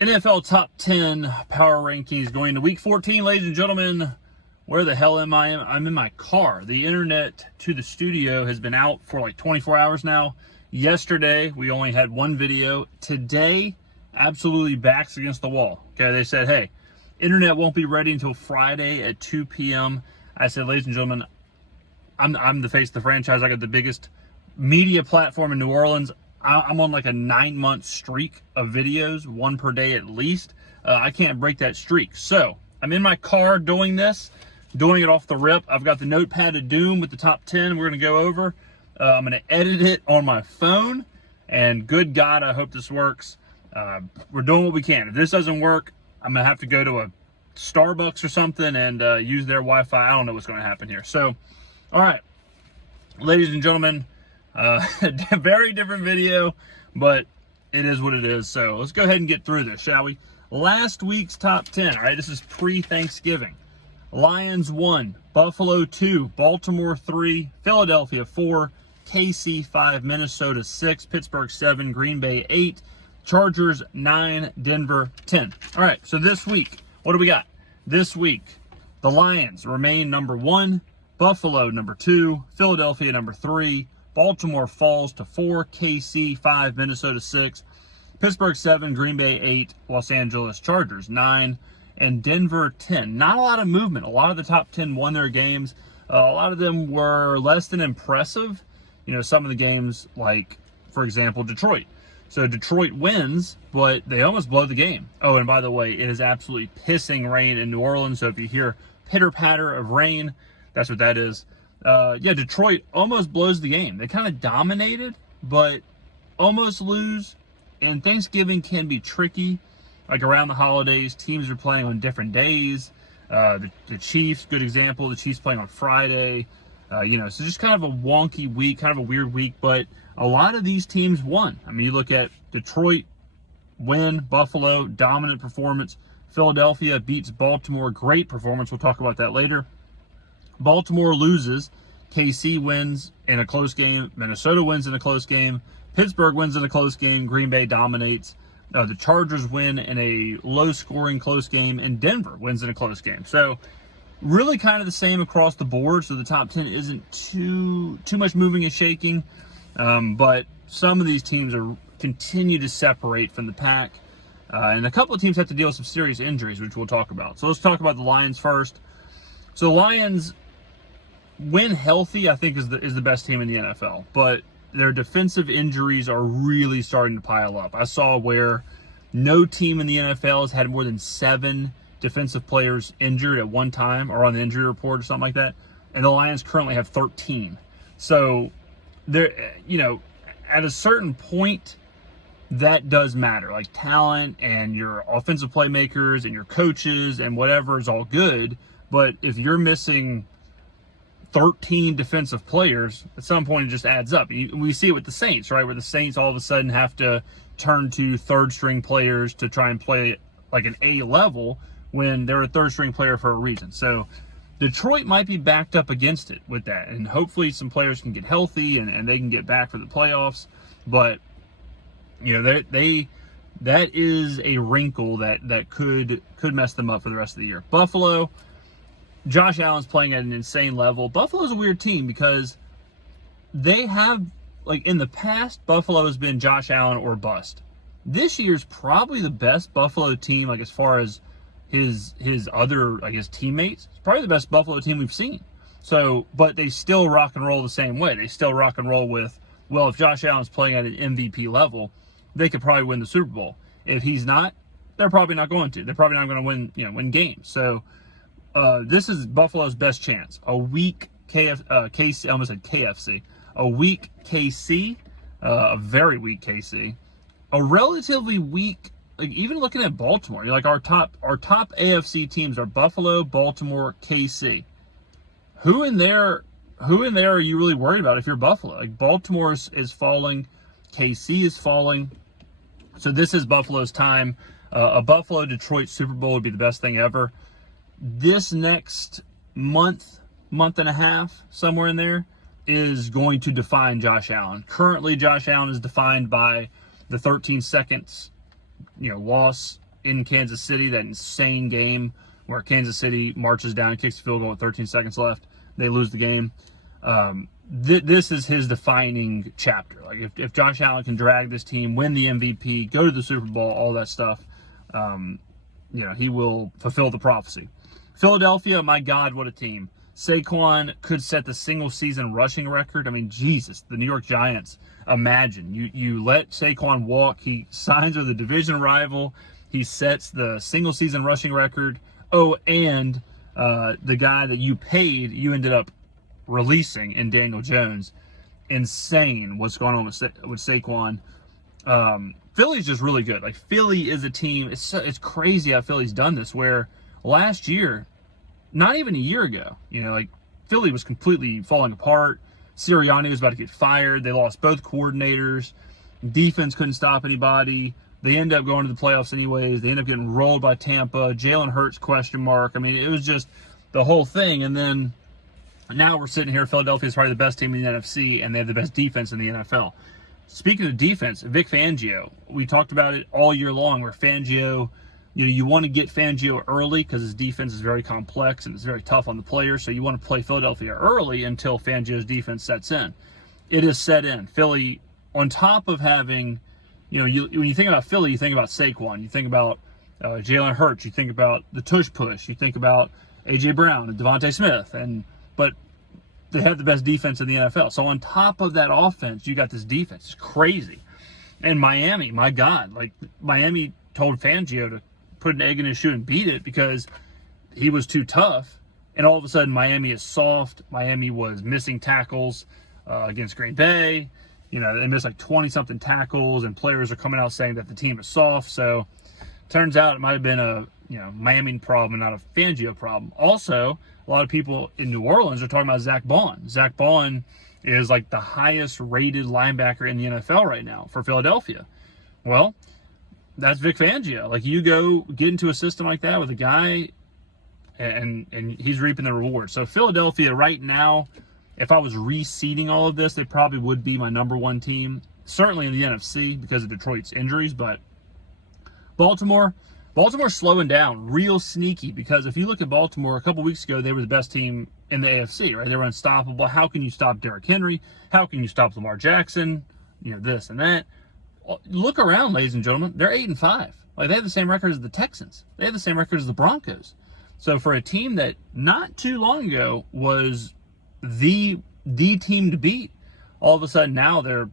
NFL Top 10 Power Rankings going to Week 14, ladies and gentlemen. Where the hell am I? I'm in my car. The internet to the studio has been out for like 24 hours now. Yesterday, we only had one video. Today, absolutely backs against the wall. Okay, they said, hey, internet won't be ready until Friday at 2 p.m. I said, ladies and gentlemen, I'm the face of the franchise. I got the biggest media platform in New Orleans. I'm on like a 9-month streak of videos, one per day at least. I can't break that streak. So I'm in my car doing this, doing it off the rip. I've got the notepad of doom with the top 10 we're going to go over. I'm going to edit it on my phone, and good God, I hope this works. We're doing what we can. If this doesn't work, I'm going to have to go to a Starbucks or something and use their Wi-Fi. I don't know what's going to happen here. So, all right, ladies and gentlemen, a very different video, but it is what it is. So let's go ahead and get through this, shall we? Last week's top 10, all right, this is pre-Thanksgiving. Lions 1, Buffalo 2, Baltimore 3, Philadelphia 4, KC 5, Minnesota 6, Pittsburgh 7, Green Bay 8, Chargers 9, Denver 10. All right, so this week, what do we got? This week, the Lions remain number 1, Buffalo number 2, Philadelphia number 3, Baltimore falls to 4, KC 5, Minnesota 6, Pittsburgh 7, Green Bay 8, Los Angeles Chargers 9, and Denver 10. Not a lot of movement. A lot of the top 10 won their games. A lot of them were less than impressive. You know, some of the games, like, for example, Detroit. So Detroit wins, but they almost blow the game. Oh, and by the way, it is absolutely pissing rain in New Orleans. So if you hear pitter-patter of rain, that's what that is. Yeah, Detroit almost blows the game. They kind of dominated, but almost lose. And Thanksgiving can be tricky. Like around the holidays, teams are playing on different days. The Chiefs, good example. The Chiefs playing on Friday. So just kind of a wonky week, kind of a weird week. But a lot of these teams won. I mean, you look at Detroit, win. Buffalo, dominant performance. Philadelphia beats Baltimore, great performance. We'll talk about that later. Baltimore loses. KC wins in a close game. Minnesota wins in a close game. Pittsburgh wins in a close game. Green Bay dominates. The Chargers win in a low-scoring close game. And Denver wins in a close game. So really kind of the same across the board. So the top 10 isn't too much moving and shaking. But some of these teams continue to separate from the pack. And a couple of teams have to deal with some serious injuries, which we'll talk about. So let's talk about the Lions first. So the Lions, when healthy, I think is the best team in the NFL, but their defensive injuries are really starting to pile up. I saw where no team in the NFL has had more than 7 defensive players injured at one time or on the injury report or something like that, and the Lions currently have 13. So there, at a certain point, that does matter. Like talent and your offensive playmakers and your coaches and whatever is all good, but if you're missing 13 defensive players, at some point it just adds up. We see it with the Saints, right? Where the Saints all of a sudden have to turn to third-string players to try and play like an A level when they're a third-string player for a reason. So Detroit might be backed up against it with that, and hopefully some players can get healthy and they can get back for the playoffs. But that is a wrinkle that could mess them up for the rest of the year. Buffalo. Josh Allen's playing at an insane level. Buffalo's a weird team because they have, like in the past, Buffalo has been Josh Allen or bust. This year's probably the best Buffalo team, like as far as his other, I guess, teammates. It's probably the best Buffalo team we've seen. So, but they still rock and roll the same way. They still rock and roll with, well, if Josh Allen's playing at an MVP level, they could probably win the Super Bowl. If he's not, they're probably not going to. They're probably not going to win games. So, this is Buffalo's best chance. A weak KC, I almost said KFC. A weak KC, a very weak KC. A relatively weak, like even looking at Baltimore, you're like our top AFC teams are Buffalo, Baltimore, KC. Who in there are you really worried about if you're Buffalo? Like Baltimore is falling, KC is falling. So this is Buffalo's time. A Buffalo-Detroit Super Bowl would be the best thing ever. This next month and a half, somewhere in there, is going to define Josh Allen. Currently, Josh Allen is defined by the 13 seconds, loss in Kansas City, that insane game where Kansas City marches down and kicks the field goal with 13 seconds left. They lose the game. This is his defining chapter. Like if Josh Allen can drag this team, win the MVP, go to the Super Bowl, all that stuff, he will fulfill the prophecy. Philadelphia, my God, what a team. Saquon could set the single-season rushing record. I mean, Jesus, the New York Giants. Imagine. You let Saquon walk. He signs with a division rival. He sets the single-season rushing record. Oh, and the guy that you paid, you ended up releasing in Daniel Jones. Insane what's going on with Saquon. Philly's just really good. Like, Philly is a team. It's crazy how Philly's done this, where last year, not even a year ago, Philly was completely falling apart. Sirianni was about to get fired. They lost both coordinators. Defense couldn't stop anybody. They end up going to the playoffs anyways. They end up getting rolled by Tampa. Jalen Hurts, question mark. I mean, it was just the whole thing. And then now we're sitting here. Philadelphia is probably the best team in the NFC, and they have the best defense in the NFL. Speaking of defense, Vic Fangio, we talked about it all year long, where Fangio, you want to get Fangio early because his defense is very complex and it's very tough on the players. So you want to play Philadelphia early until Fangio's defense sets in. It is set in. Philly, on top of having, when you think about Philly, you think about Saquon, you think about Jalen Hurts, you think about the tush push, you think about A.J. Brown and Devontae Smith, but they have the best defense in the NFL. So on top of that offense, you got this defense. It's crazy. And Miami, my God, Miami told Fangio to put an egg in his shoe and beat it because he was too tough. And all of a sudden, Miami is soft. Miami was missing tackles against Green Bay. They missed 20-something tackles, and players are coming out saying that the team is soft. So turns out it might have been a Miami problem and not a Fangio problem. Also, a lot of people in New Orleans are talking about Zach Bond. Zach Bond is the highest rated linebacker in the NFL right now for Philadelphia. Well, that's Vic Fangio. You go get into a system like that with a guy, and he's reaping the reward. So Philadelphia right now, if I was reseeding all of this, they probably would be my number one team, certainly in the NFC because of Detroit's injuries. But Baltimore's slowing down, real sneaky, because if you look at Baltimore a couple weeks ago, they were the best team in the AFC, right? They were unstoppable. How can you stop Derrick Henry? How can you stop Lamar Jackson? This and that. Look around, ladies and gentlemen. They're 8-5. They have the same record as the Texans. They have the same record as the Broncos. So for a team that not too long ago was the team to beat, all of a sudden now they're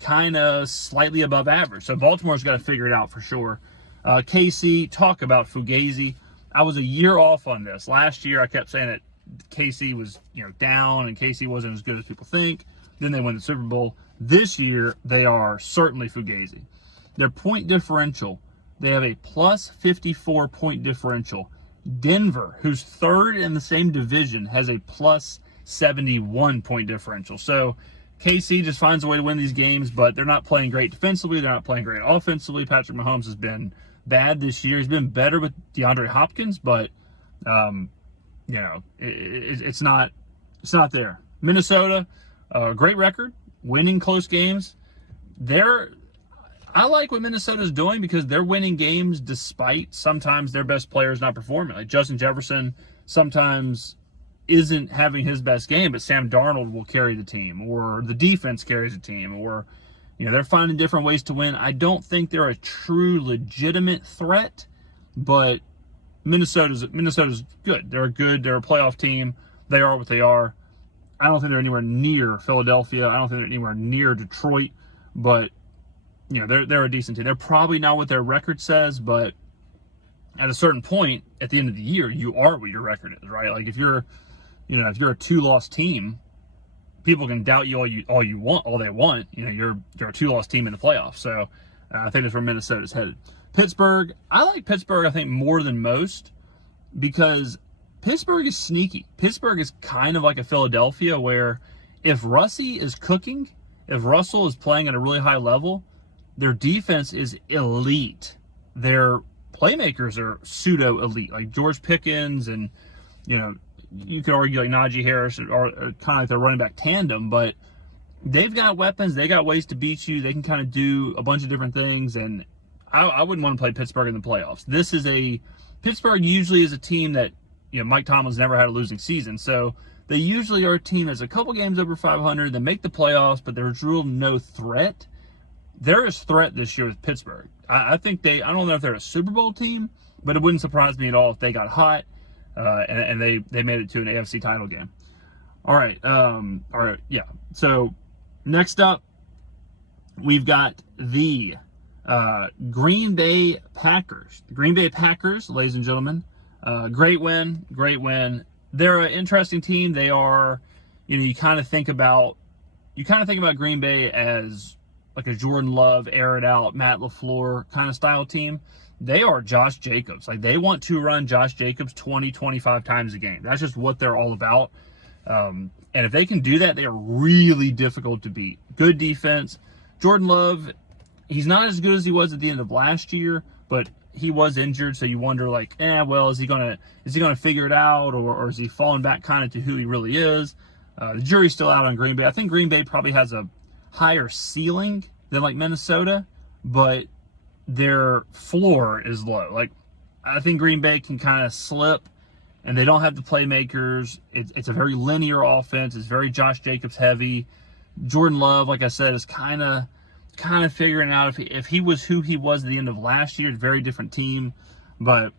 kind of slightly above average. So Baltimore's got to figure it out for sure. KC, talk about Fugazi. I was a year off on this. Last year I kept saying that KC was down and KC wasn't as good as people think. Then they win the Super Bowl. This year, they are certainly Fugazi. Their point differential, they have a plus 54 point differential. Denver, who's third in the same division, has a plus 71 point differential. So KC just finds a way to win these games, but they're not playing great defensively. They're not playing great offensively. Patrick Mahomes has been bad this year. He's been better with DeAndre Hopkins, but it's not there. Minnesota, great record, winning close games. I like what Minnesota's doing because they're winning games despite sometimes their best players not performing. Justin Jefferson sometimes isn't having his best game, but Sam Darnold will carry the team, or the defense carries the team, or they're finding different ways to win. I don't think they're a true legitimate threat, but Minnesota's good. They're a playoff team. They are what they are. I don't think they're anywhere near Philadelphia. I don't think they're anywhere near Detroit, but they're a decent team. They're probably not what their record says, but at a certain point at the end of the year, you are what your record is, right? If you're a 2-loss team, people can doubt you all they want. You're a 2-loss team in the playoffs. So I think that's where Minnesota's headed. Pittsburgh, I like Pittsburgh, I think, more than most because Pittsburgh is sneaky. Pittsburgh is kind of like a Philadelphia where if Russie is cooking, if Russell is playing at a really high level, their defense is elite. Their playmakers are pseudo-elite, like George Pickens and, you could argue like Najee Harris or kind of like their running back tandem, but they've got weapons. They got ways to beat you. They can kind of do a bunch of different things, and I wouldn't want to play Pittsburgh in the playoffs. Pittsburgh usually is a team that, Mike Tomlin's never had a losing season. So they usually are a team that's a couple games over 500, they make the playoffs, but there's real no threat. There is threat this year with Pittsburgh. I think I don't know if they're a Super Bowl team, but it wouldn't surprise me at all if they got hot and they made it to an AFC title game. All right, yeah. So next up, we've got the Green Bay Packers. The Green Bay Packers, ladies and gentlemen, great win. They're an interesting team. They are, you kind of think about Green Bay as like a Jordan Love, air it out, Matt LaFleur kind of style team. They are Josh Jacobs. Like, they want to run Josh Jacobs 20, 25 times a game. That's just what they're all about. And if they can do that, they are really difficult to beat. Good defense. Jordan Love, he's not as good as he was at the end of last year, but he was injured, so you wonder, like, is he gonna figure it out, or is he falling back kind of to who he really is? The jury's still out on Green Bay. I think Green Bay probably has a higher ceiling than like Minnesota, but their floor is low. Like, I think Green Bay can kind of slip, and they don't have the playmakers. It's a very linear offense. It's very Josh Jacobs heavy. Jordan Love, like I said, is kind of figuring out if he was who he was at the end of last year. It's a very different team, but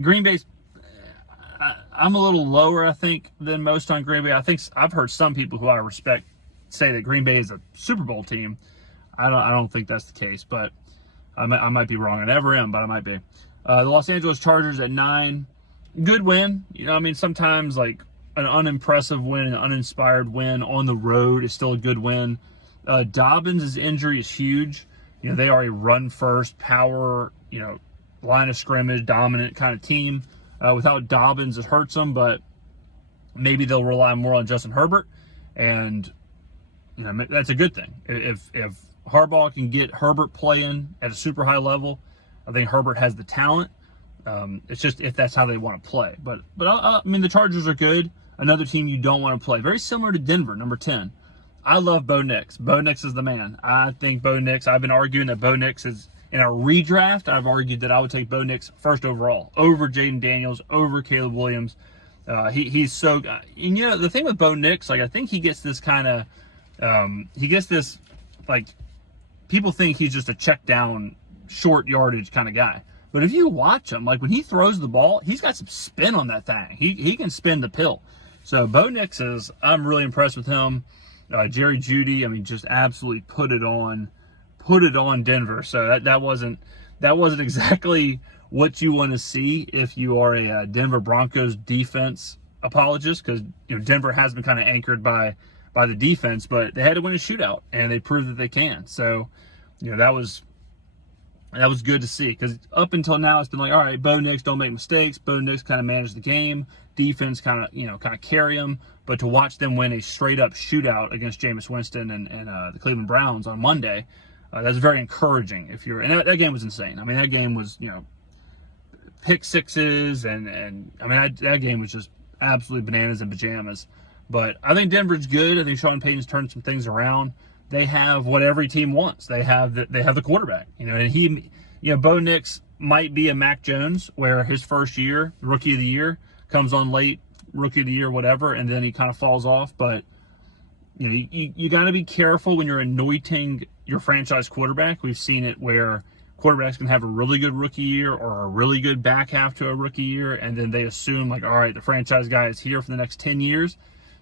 Green Bay's. I'm a little lower, I think, than most on Green Bay. I think I've heard some people who I respect say that Green Bay is a Super Bowl team. I don't think that's the case, but I might be wrong. I never am, but I might be. The Los Angeles Chargers at 9. Good win. Sometimes like an unimpressive win, an uninspired win on the road is still a good win. Dobbins' injury is huge. They are a run-first, power, line of scrimmage, dominant kind of team. Without Dobbins, it hurts them, but maybe they'll rely more on Justin Herbert, and that's a good thing. If Harbaugh can get Herbert playing at a super high level, I think Herbert has the talent. It's just if that's how they want to play. But the Chargers are good. Another team you don't want to play. Very similar to Denver, number 10. I love Bo Nix. Bo Nix is the man. I think Bo Nix, I've been arguing that Bo Nix is, in our redraft, I've argued that I would take Bo Nix first overall, over Jaden Daniels, over Caleb Williams. He's so, and the thing with Bo Nix, like, I think he gets this kind of, like, people think he's just a check down, short yardage kind of guy. But if you watch him, like, when he throws the ball, he's got some spin on that thing. He can spin the pill. So Bo Nix I'm really impressed with him. Jerry Jeudy, just absolutely put it on Denver. So that wasn't exactly what you want to see if you are a Denver Broncos defense apologist, because Denver has been kind of anchored by the defense, but they had to win a shootout, and they proved that they can. So that was good to see, because up until now it's been like, all right, Bo Nix, don't make mistakes. Bo Nix kind of managed the game. Defense kind of carry him. But to watch them win a straight up shootout against Jameis Winston and the Cleveland Browns on Monday, that's very encouraging. And that game was insane. That game was pick sixes and that game was just absolutely bananas and pajamas. But I think Denver's good. I think Sean Payton's turned some things around. They have what every team wants. They have the quarterback. And Bo Nix might be a Mac Jones, where his first year, rookie of the year, comes on late, rookie of the year, whatever, and then he kind of falls off. But you got to be careful when you're anointing your franchise quarterback. We've seen it where quarterbacks can have a really good rookie year or a really good back half to a rookie year, and then they assume, like, all right, the franchise guy is here for the next 10 years.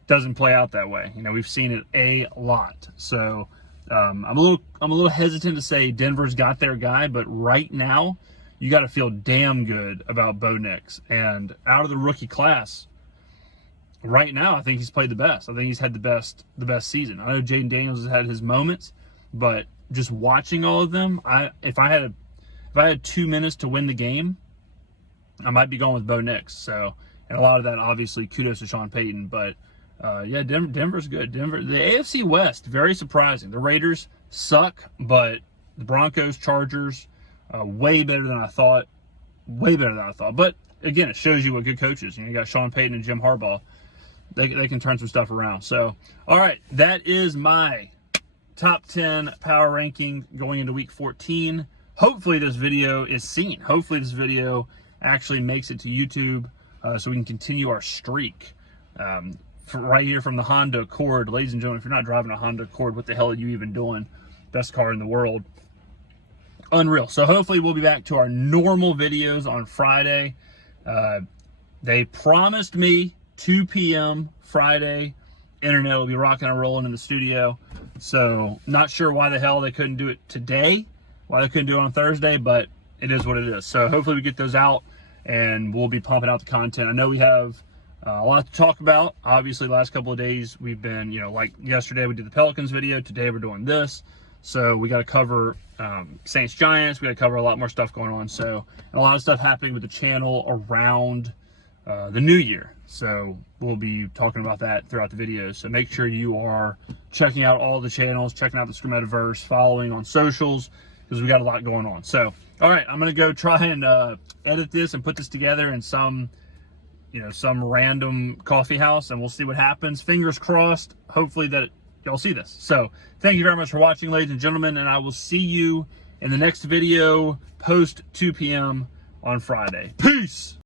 Doesn't play out that way. We've seen it a lot. So I'm a little hesitant to say Denver's got their guy, but right now you got to feel damn good about Bo Nix. And out of the rookie class, right now, I think he's played the best. I think he's had the best season. I know Jaden Daniels has had his moments, but just watching all of them, if I had 2 minutes to win the game, I might be going with Bo Nix. So, and a lot of that, obviously, kudos to Sean Payton. But Denver's good. The AFC West, very surprising. The Raiders suck, but the Broncos, Chargers, way better than I thought. But again, it shows you what good coaches. You got Sean Payton and Jim Harbaugh. They can turn some stuff around. So, all right, that is my top 10 power ranking going into week 14. Hopefully this video is seen. Hopefully this video actually makes it to YouTube so we can continue our streak. Right here from the Honda Accord. Ladies and gentlemen, if you're not driving a Honda Accord, what the hell are you even doing? Best car in the world. Unreal. So hopefully we'll be back to our normal videos on Friday. They promised me 2 p.m. Friday. Internet will be rocking and rolling in the studio. So not sure why the hell they couldn't do it today, why they couldn't do it on Thursday, but it is what it is. So hopefully we get those out and we'll be pumping out the content. I know we have a lot to talk about. Obviously, last couple of days we've been, like yesterday we did the Pelicans video. Today we're doing this. So we got to cover Saints Giants. We got to cover a lot more stuff going on. So, and a lot of stuff happening with the channel around the new year. So we'll be talking about that throughout the videos. So make sure you are checking out all the channels, checking out the Skrmetta verse, following on socials, because we got a lot going on. So, all right, I'm going to go try and edit this and put this together in some random coffee house, and we'll see what happens. Fingers crossed, hopefully that y'all see this. So thank you very much for watching, ladies and gentlemen, and I will see you in the next video post 2 p.m. on Friday. Peace.